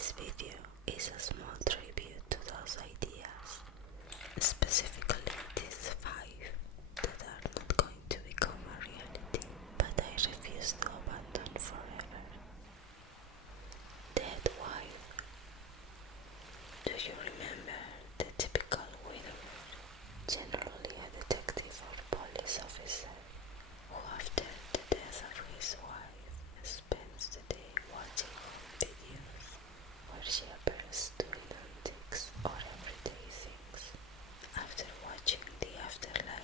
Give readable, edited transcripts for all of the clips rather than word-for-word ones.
This video is a small tribute to those ideas, specifically these 5 that are not going to become a reality, but I refuse to abandon forever. Dead wife. Do you remember the typical widower, generally a detective or police officer, who after the death of his wife spends the day watching videos where she appears doing antics or everyday things? After watching the afterlife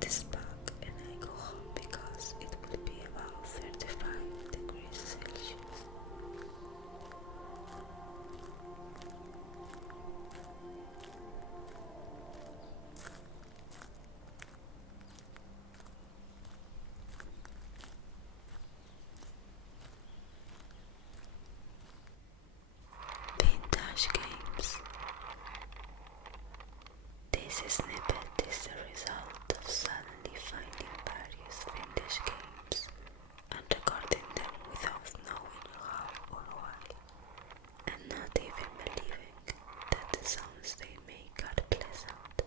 this bag and I go home because it will be about 35 degrees Celsius. Vintage games. This snippet is the result of suddenly finding various vintage games and recording them without knowing how or why, and not even believing that the sounds they make are pleasant.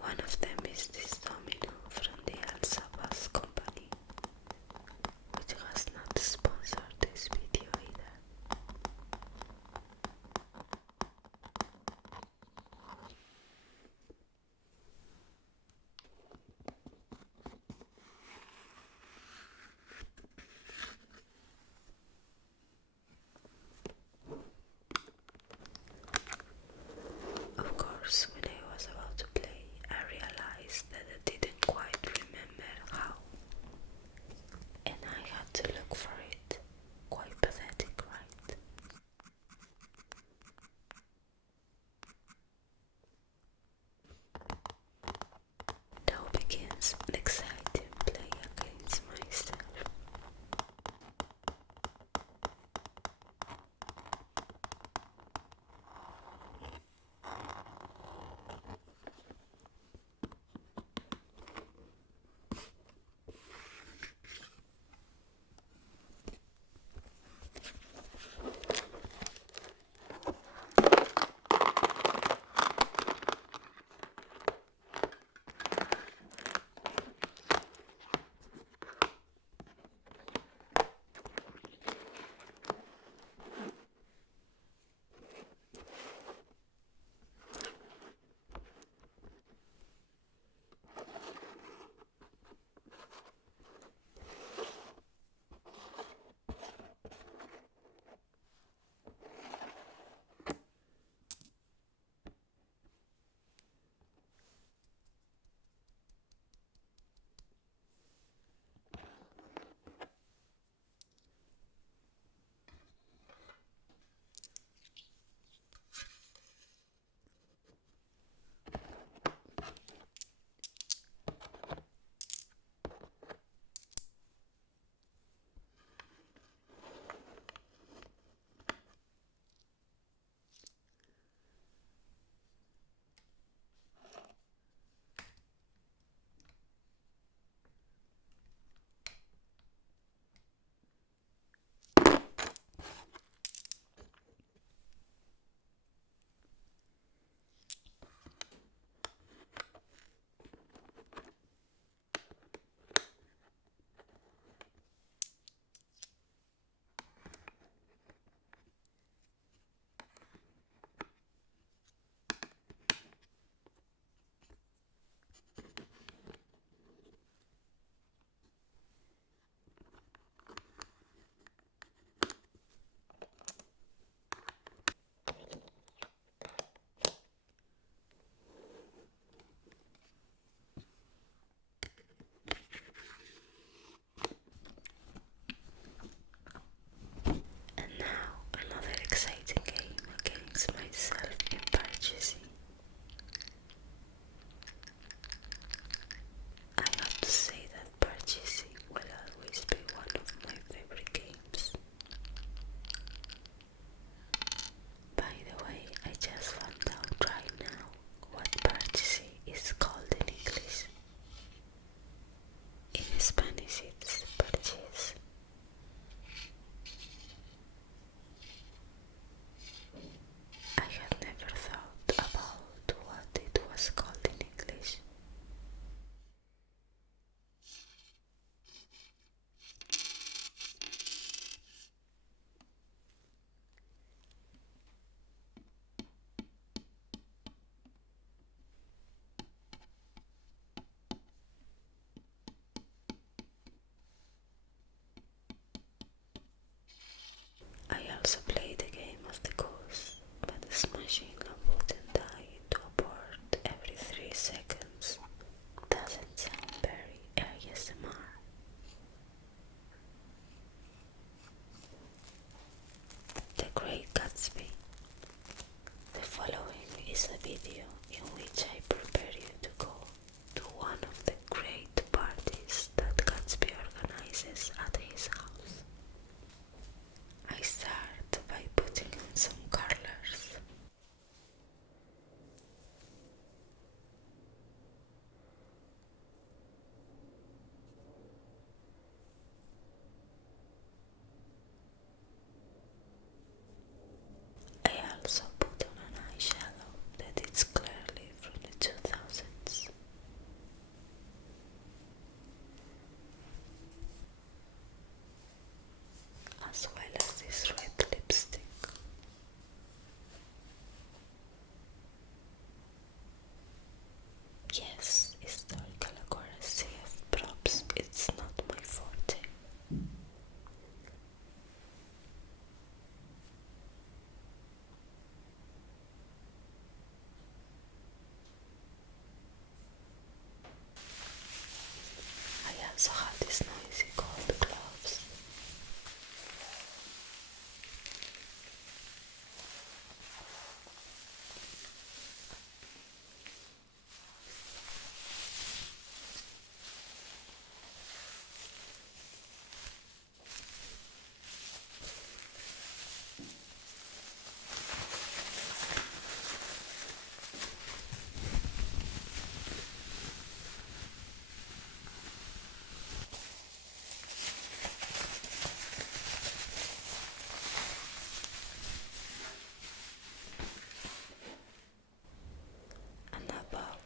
One of them is this domino from the Elsa Bus company, which has not sponsored this video either. Of course, when I was about to play, I realized that I didn't quite remember how, and I had to look for it. Quite pathetic, right? Now begins an exciting play against myself.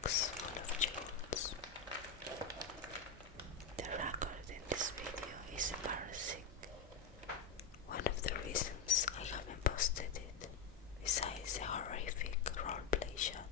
box full of jewels. The record in this video is embarrassing. One of the reasons I haven't posted it, besides the horrific roleplay shot.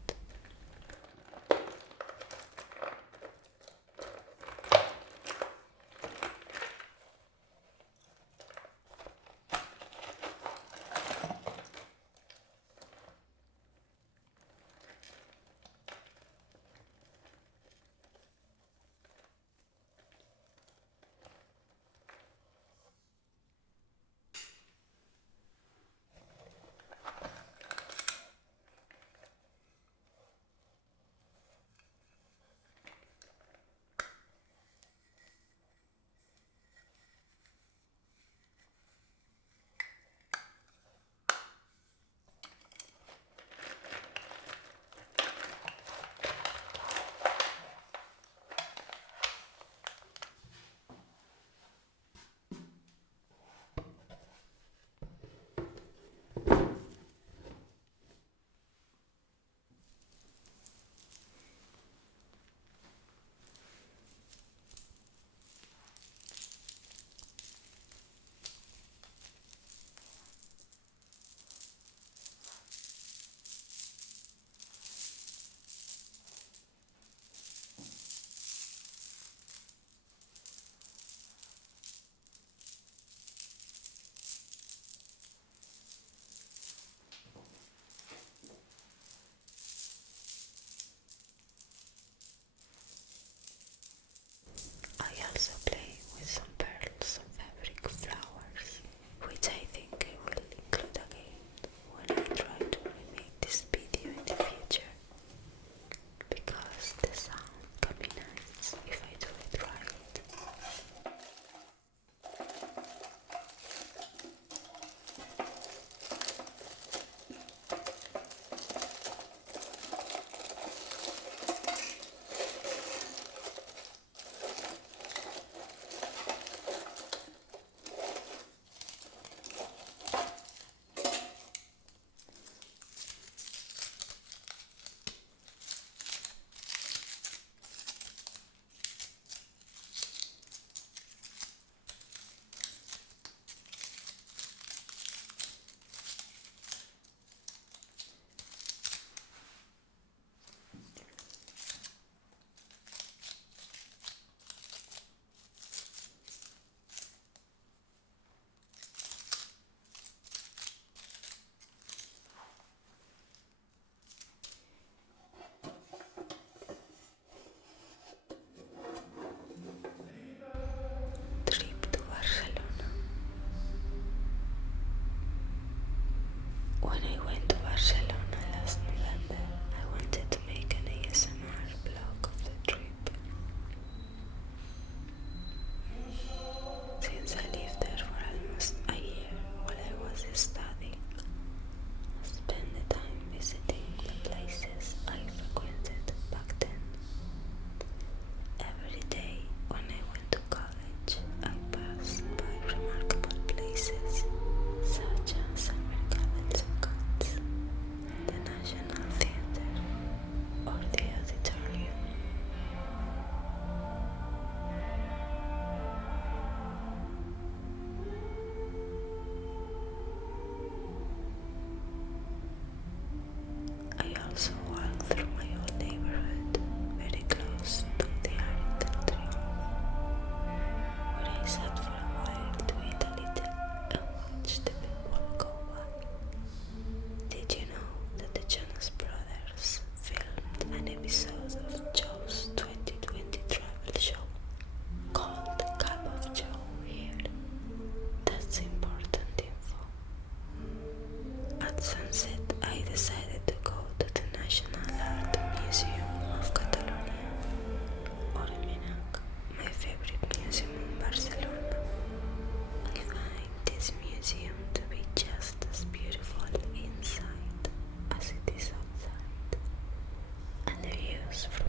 I also play with some pearls and fabric flowers, which I think I will include again when I try to remake this video in the future, because the sound can be nice if I do it right. Trip to Barcelona. When I went to Barcelona last November, I wanted to make an ASMR vlog of the trip. Since I lived there for almost a year while I was studying, I spent the time visiting the places I frequented back then. Every day when I went to college, I passed by remarkable places such as Mercado Cats, the National Theatre, or the Auditorium. I also walked through my old neighborhood, very close to the Arlington Triumph, where I sat for a while to eat a little and watch the people go by. Did you know that the Jonas Brothers filmed an episode of Joe's 2020 travel show called Cup of Joe here? That's important info. At sunset, I decided to go to the National Art Museum of Catalonia, or MNAC, my favorite museum in Barcelona. I find this museum to be just as beautiful inside as it is outside, and the views from